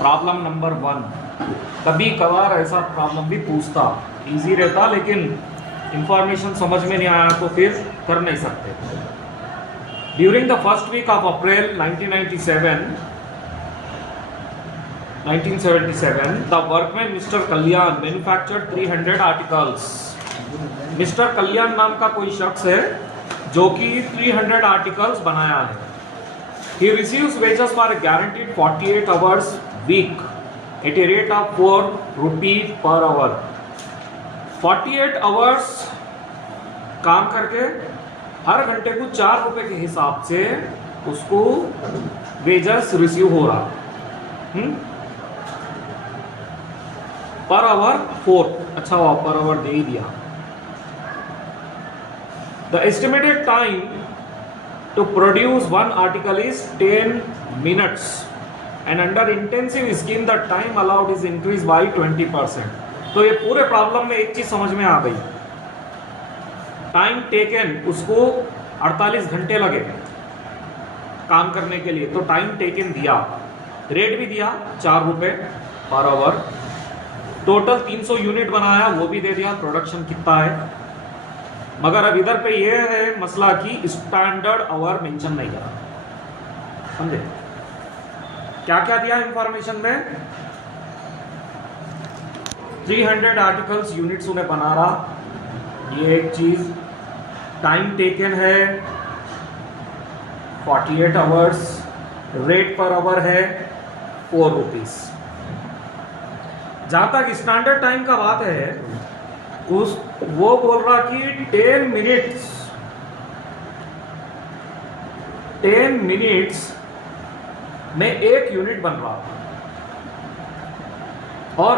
Problem number 1। कभी कभार ऐसा प्रॉब्लम भी पूछता, इजी रहता लेकिन इंफॉर्मेशन समझ में नहीं आया तो फिर कर नहीं सकते। During the first week of April 1977 the workman mister Kalyan manufactured 300 articles. Mister Kalyan नाम का कोई शख्स है जो कि 300 आर्टिकल्स बनाया है। He receives wages for a guaranteed 48 hours week at a rate of 4 rupees per hour। 48 hours काम करके हर घंटे को 4 रुपए के हिसाब से उसको वेजेस रिसीव हो रहा। पर आवर 4, अच्छा हुआ पर आवर दे ही दिया। The estimated time to produce one article is 10 minutes and under intensive scheme the time allowed is increased by 20%। तो ये पूरे प्रॉब्लम में एक चीज समझ में आ गई, टाइम टेकन उसको 48 घंटे लगे काम करने के लिए, तो टाइम टेकन दिया, रेट भी दिया 4 रुपए पर आवर, टोटल 300 यूनिट बनाया वो भी दे दिया, प्रोडक्शन कितना है। मगर अब इधर पे ये है मसला कि स्टैंडर्ड आवर मेंशन नहीं करा। समझे क्या क्या दिया इंफॉर्मेशन में? 300 आर्टिकल्स यूनिट्स उन्हें बना रहा, ये एक चीज। टाइम टेकन है 48 आवर्स, रेट पर आवर है 4 रुपीज। जहां तक स्टैंडर्ड टाइम का बात है वो बोल रहा कि 10 मिनट्स में 1 यूनिट बन रहा और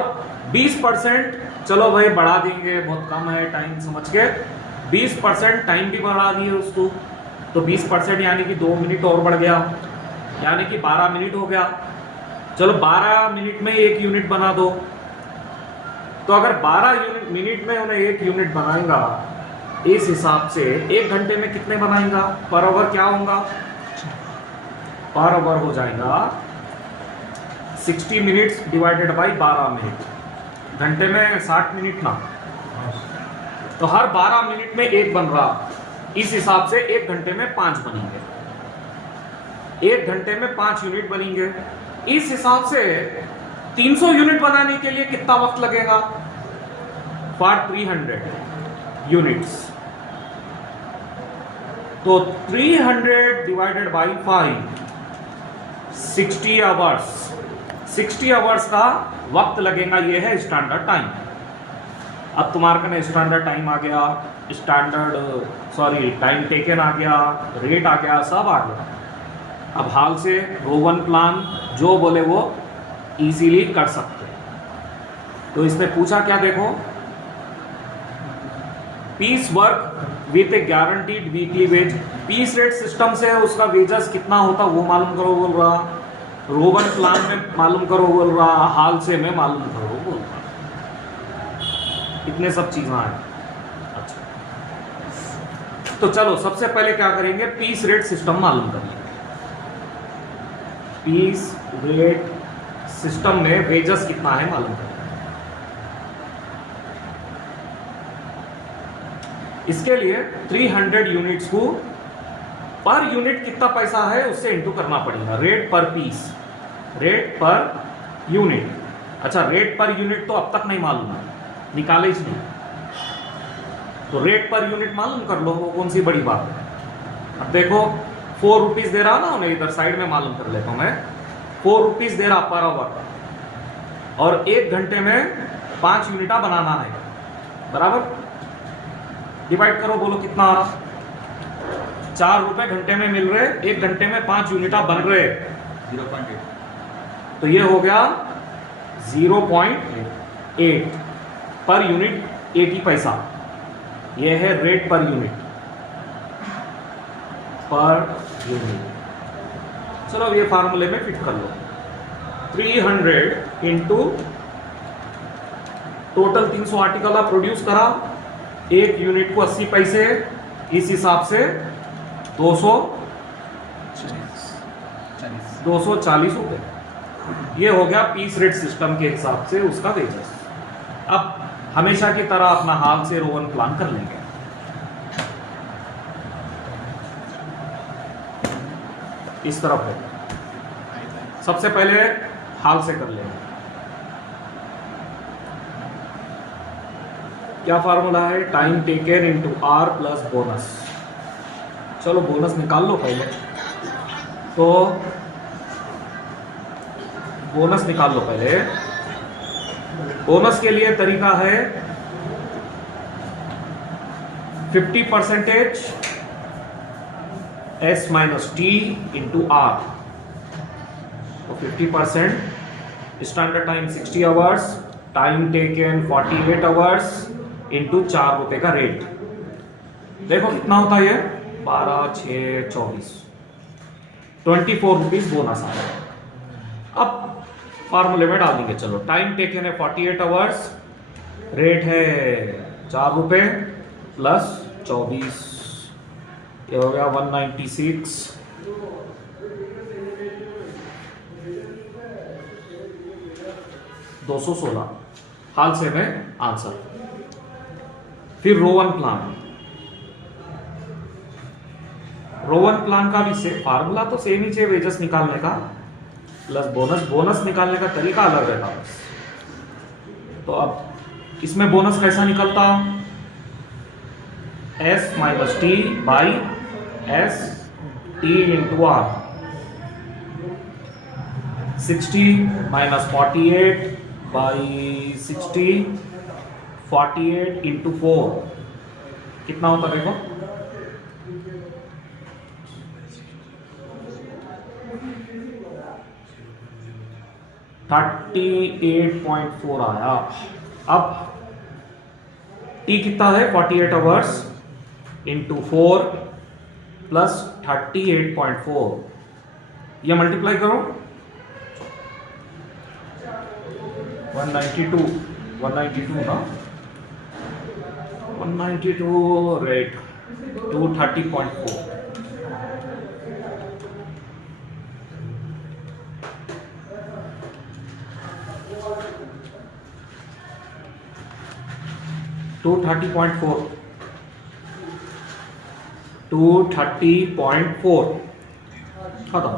20%, चलो भाई बढ़ा देंगे बहुत कम है टाइम समझ के, 20% टाइम भी बढ़ा दिए उसको, तो 20% यानी कि 2 मिनट और बढ़ गया, यानी कि 12 मिनट हो गया। चलो 12 मिनट में 1 यूनिट बना दो, तो अगर 12 मिनट में उन्हें 1 यूनिट बनाएगा, इस हिसाब से 1 घंटे में कितने बनाएगा? पर आवर क्या होगा? पर आवर हो जाएगा 60 मिनट्स डिवाइडेड बाई 12 मिनट, घंटे में 60 मिनट ना, तो हर 12 मिनट में 1 बन रहा, इस हिसाब से 1 घंटे में 5 बनेंगे, 1 घंटे में 5 यूनिट बनेंगे। इस हिसाब से 300 यूनिट बनाने के लिए कितना वक्त लगेगा? फॉर 300 यूनिट्स, तो 300 डिवाइडेड बाई 5, 60 आवर्स, 60 आवर्स का वक्त लगेगा। ये है स्टैंडर्ड टाइम। अब तुम्हारे कने स्टैंडर्ड टाइम आ गया, टाइम टेकन आ गया, रेट आ गया, सब आ गया। अब हाल से रोवन प्लान जो बोले वो इजीली कर सकते। तो इसने पूछा क्या, देखो, piece work with a guaranteed weekly wage, piece rate system से उसका वेजेस कितना होता वो मालूम करो बोल रहा, रोवन प्लान में मालूम करो बोल रहा, हाल से में मालूम करो बोल रहा, इतने सब चीजें हैं। अच्छा, तो चलो सबसे पहले क्या करेंगे, पीस रेट सिस्टम मालूम करेंगे। पीस रेट सिस्टम में वेजेस कितना है मालूम करें। इसके लिए 300 यूनिट्स को पर यूनिट कितना पैसा है उससे इंटू करना पड़ेगा, रेट पर पीस, रेट पर यूनिट। अच्छा, रेट पर यूनिट तो अब तक नहीं मालूम है, निकाले ही नहीं, तो रेट पर यूनिट मालूम कर लो, वो कौन सी बड़ी बात है। अब देखो 4 रुपीज दे रहा ना उन्हें, इधर साइड में मालूम कर लेता हूं मैं, 4 रुपीज दे रहा पर आवर, और 1 घंटे में 5 यूनिटा बनाना है, बराबर। डिवाइड करो, बोलो कितना आ रहा? 4 रुपए घंटे में मिल रहे, 1 घंटे में 5 यूनिटा बन रहे, 0.8, तो ये हो गया 0.8 पर यूनिट, 80 पैसा। ये है rate per unit, per unit. चलो ये फार्मूले में फिट कर लो, 300 इंटू टोटल 300 आर्टिकल आप प्रोड्यूस करा, 1 यूनिट को 80 पैसे, इस हिसाब से 240 रुपए। ये हो गया पीस रेट सिस्टम के हिसाब से उसका वेजेस। अब हमेशा की तरह अपना हाल से रो वन प्लान कर लेंगे। इस तरफ है, सबसे पहले हाल से कर लेंगे। क्या फार्मूला है? Time taken into R plus bonus. चलो बोनस निकाल लो पहले, तो बोनस निकाल लो पहले। बोनस के लिए तरीका है 50% S minus T into R. तो 50% standard time 60 hours, time taken 48 hours into 4 रुपए का रेट। देखो कितना होता है ये, 12 6 24, 24 रुपीज बोनस आ रहा है। अब फार्मूले में डाल देंगे। चलो टाइम टेकन है 48 आवर्स, रेट है 4 रुपए प्लस 24, ये हो गया 196। $216 हाल से में आंसर। फिर रोवन प्लान, रोवन प्लान का भी फार्मूला तो सेम ही है, वेजेस निकालने का प्लस बोनस। बोनस निकालने का तरीका अलग रहता है बस। तो अब इसमें बोनस कैसा निकलता? S minus T by S T into R. 60 minus 48 by 60, 48 into 4 कितना होता देखो? 38.4 आया। अब टी कितना है? 48 आवर्स इंटू 4 प्लस 38.4, ये मल्टीप्लाई करो 192 ना, 192 रेट 230.4। टू 230.4 खत्म।